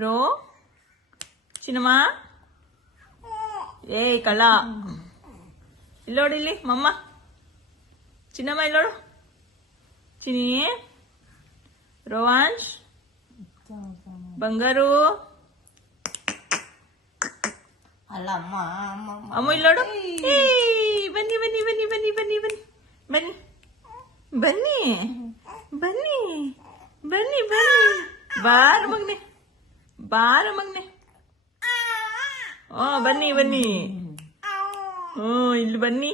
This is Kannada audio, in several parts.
ರೋ ಚಿನ್ನಮ್ಮ ಏ ಕಳ್ಳ ಇಲ್ಲೋಡು ಇಲ್ಲಿ ಮಮ್ಮ ಚಿನ್ನಮ್ಮ ಇಲ್ಲೋಡು ಚಿನಿ ರೋವಾಂಶ್ ಬಂಗಾರು ಅಲ್ಲ ಅಮ್ಮ ಅಮ್ಮ ಇಲ್ಲೋಡು ಬನ್ನಿ ಬನ್ನಿ ಬನ್ನಿ ಬನ್ನಿ ಬನ್ನಿ ಬನ್ನಿ ಬನ್ನಿ ಬನ್ನಿ ಬನ್ನಿ ಬನ್ನಿ ಬನ್ನಿ ಬಾರ ಮಗ್ನೆ ಬಾರ ಮಗ್ನೆ ಬನ್ನಿ ಬನ್ನಿ ಇಲ್ಲಿ ಬನ್ನಿ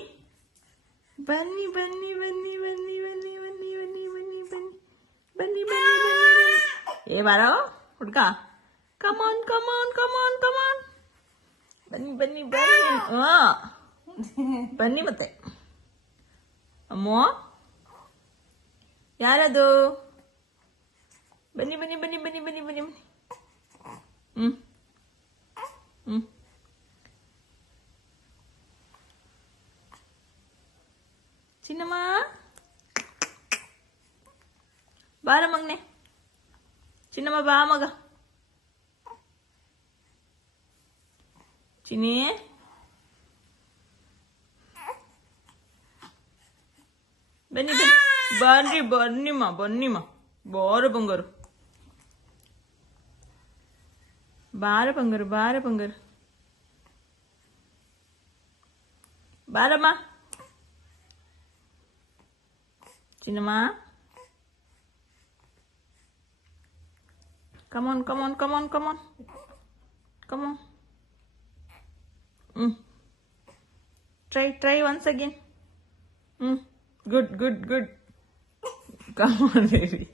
ಬನ್ನಿ ಬನ್ನಿ ಬನ್ನಿ ಬನ್ನಿ ಬನ್ನಿ ಬನ್ನಿ ಬನ್ನಿ ಬನ್ನಿ ಬನ್ನಿ ಬನ್ನಿ ಬನ್ನಿ ಏ ಬಾರೋ ಹುಡ್ಕ ಕಮಾನ್ ಕಮಾನ್ ಕಮಾನ್ ಕಮಾನ್ ಬನ್ನಿ ಬನ್ನಿ ಬನ್ನಿ ಬನ್ನಿ ಮತ್ತೆ ಅಮ್ಮೋ ಯಾರದು ಬನ್ನಿ ಬನ್ನಿ ಬನ್ನಿ ಬನ್ನಿ ಬನ್ನಿ ಬನ್ನಿ ಬನ್ನಿ ಚಿನ್ನಮ್ಮ ಬಾರ ಮಗ್ನೆ ಚಿನ್ನಮ್ಮ ಬಾ ಮಗ ಚಿನ್ನಿ ಬನ್ನಿ ಬನ್ನಿ ಬನ್ನಿಮ್ಮ ಬನ್ನಿಮ್ಮ ಬಾರ ಬಂಗಾರು ಬಾರ ಬಂಗಾರು ಬಾರ ಬಂಗಾರು ಬಾರಮ್ಮ ಚಿನ್ನಮ್ಮ ಕಮಾನ್ ಕಮಾನ್ ಕಮಾನ್ ಕಮಾನ್ ಕಮಾನ್ try once again good come on baby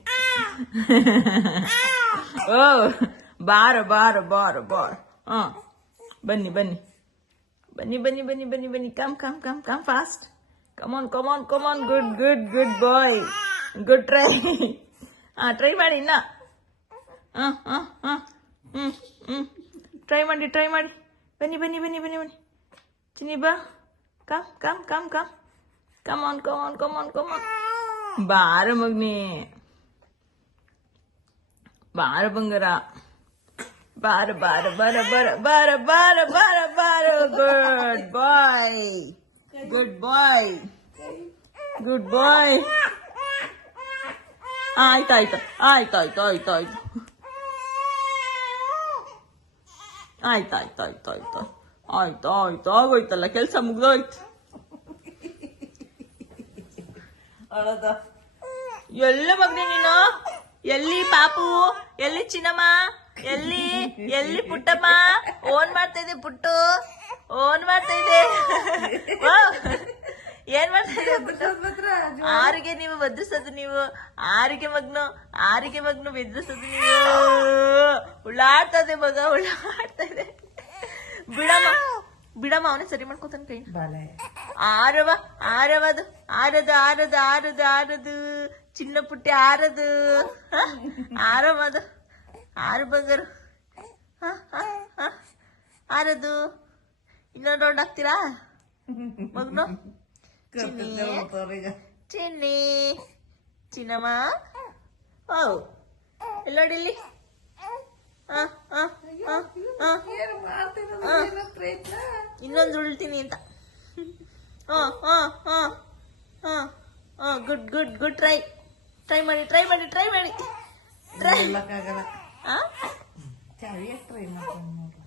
oh bar bunny come fast come on good boy good try try ಮಾಡಿ ಇನ್ನ try ಮಾಡಿ ಬನ್ನಿ ಚಿನ್ನಿ ಬಾ come on ಬಾರ ಮಗ್ನೆ ಬಾರ ಬಂಗಾರ ಬಾರ ಗುಡ್ ಬಾಯ್ ಆಯ್ತು ಆಗೋಯ್ತಲ್ಲ ಕೆಲ್ಸ ಮುಗ್ದೋಯ್ತು ಎಲ್ಲ ಮಗ್ನೆ ನೀನು ಎಲ್ಲಿ ಪಾಪು ಎಲ್ಲಿ ಚಿನ್ನಮ್ಮ ಎಲ್ಲಿ ಪುಟ್ಟಮ್ಮ ಓನ್ ಮಾಡ್ತಾ ಇದೆ ಪುಟ್ಟು ಓನ್ ಮಾಡ್ತಾ ಇದೆ ಏನ್ ಮಾಡ್ತಾ ಇದೆ ಪುಟ್ಟು ಆರಿಗೆ ನೀವು ಬದ್ರಿಸೋದು ನೀವು ಆರಿಗೆ ಮಗ್ನು ಬೆದ್ರಿಸೋದು ನೀವು ಉಳ್ಳಾಡ್ತಾ ಇದೆ ಮಗ ಉಳ್ಳಾಡ್ತಾ ಇದೆ ಬಿಡಮ್ಮ ಅವನೇ ಸರಿ ಮಾಡ್ಕೋತಾನ ಕೈ ಆರದು ಚಿನ್ನ ಪುಟ್ಟಿ ಆರದು ಆರಮದು ಆರು ಬಂಗಾರು ಆರದು ಇನ್ನೊಂದು ರೌಂಡ್ ಹಾಕ್ತೀರಾ ಮಗ್ನು ಚಿನ್ನಿ ಚಿನ್ನಮ್ಮ ಎಲ್ಲೋಡಿಲ್ಲಿ ಇನ್ನೊಂದು ಉಳ್ತೀನಿ ಅಂತ ಗುಡ್ ಟ್ರೈ ಮಾಡಿ